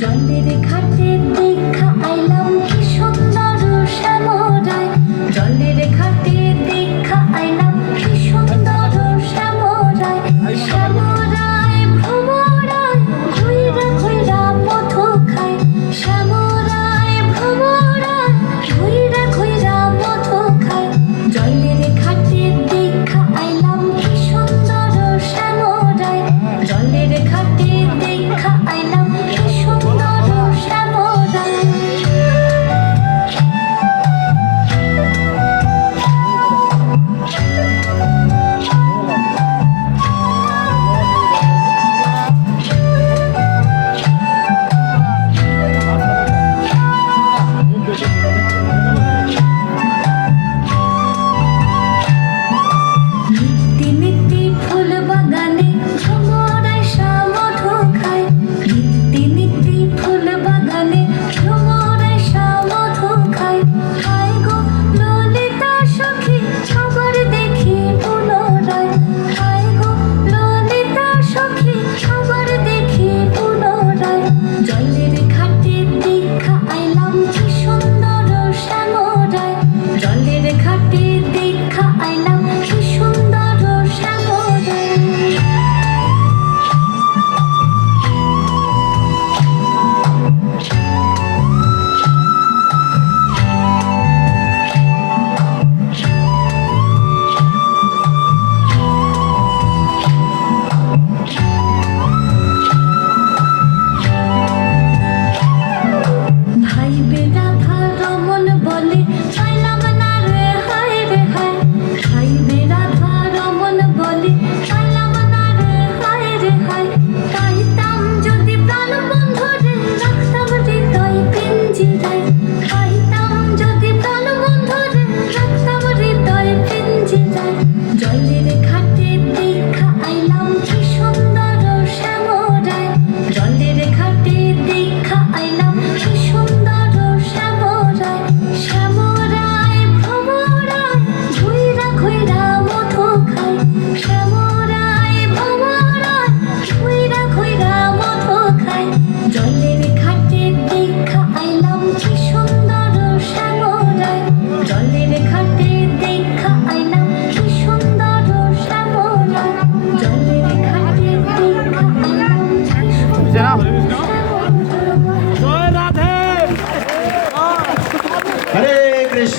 জলের ঘাটে দেখা আইলাম কি সুন্দর শ্যামরায়, জলের ঘাটে দেখা আইলাম কি সুন্দর শ্যামরায়, শ্যামরায় ভ্রমরায় ঘুইরা ঘুইরা মধু খায়, শ্যামরায় ভ্রমরায় ঘুইরা ঘুইরা মধু খায়, জলের ঘাটে দেখা আইলাম কি সুন্দর শ্যামরায়, জলের ঘাটে দেখা আইলাম কি সুন্দর শ্যামরায়। নিত্যি নিত্যি ফুল বাগানে ভ্রমরায় মধু খায়, নিত্যি নিত্যি ফুল বাগানে ভ্রমরায় মধু খায়, খায় গো ললিতা সখী আবার দেখি পুনরায়, খায় গো ললিতা সখী আবার দেখি পুনরায়, জলের ঘাটে দেখা আইলাম কি সুন্দর শ্যামরায়, জলের ঘাটে দেখা আইলাম কি সুন্দর শ্যামরায়। ভাইবে রাধা রমন বলে পাইলাম না রে হায় রে হায়, ভাইবে রাধা রমন বলে পাইলাম না রে হায় রে হায়, পাইতাম যদি প্রাণ বন্ধু রে রাখতাম হৃদয় পিঞ্জিরায়, পাইতাম যদি প্রাণ বন্ধু রে রাখতাম হৃদয় পিঞ্জিরায়, জলের ঘাটে দেখা আইলাম কি সুন্দর শ্যামরায়, জলের ঘাটে দেখা আইলাম কি সুন্দর শ্যামরায়, শ্যামরায় ভ্রমরায় ঘুইরা ঘুইরা মধু খায়, শ্যামরায় ভ্রমরায় ঘুইরা ঘুইরা মধু খায়, জলের ঘাটে দেখা আইলাম কি সুন্দর শ্যামরায়, জলের ঘাটে দেখা আইলাম কি সুন্দর শ্যামরায়, জলের ঘাটে দেখা আইলাম কি সুন্দর শ্যামরায়। হরে কৃষ্ণ।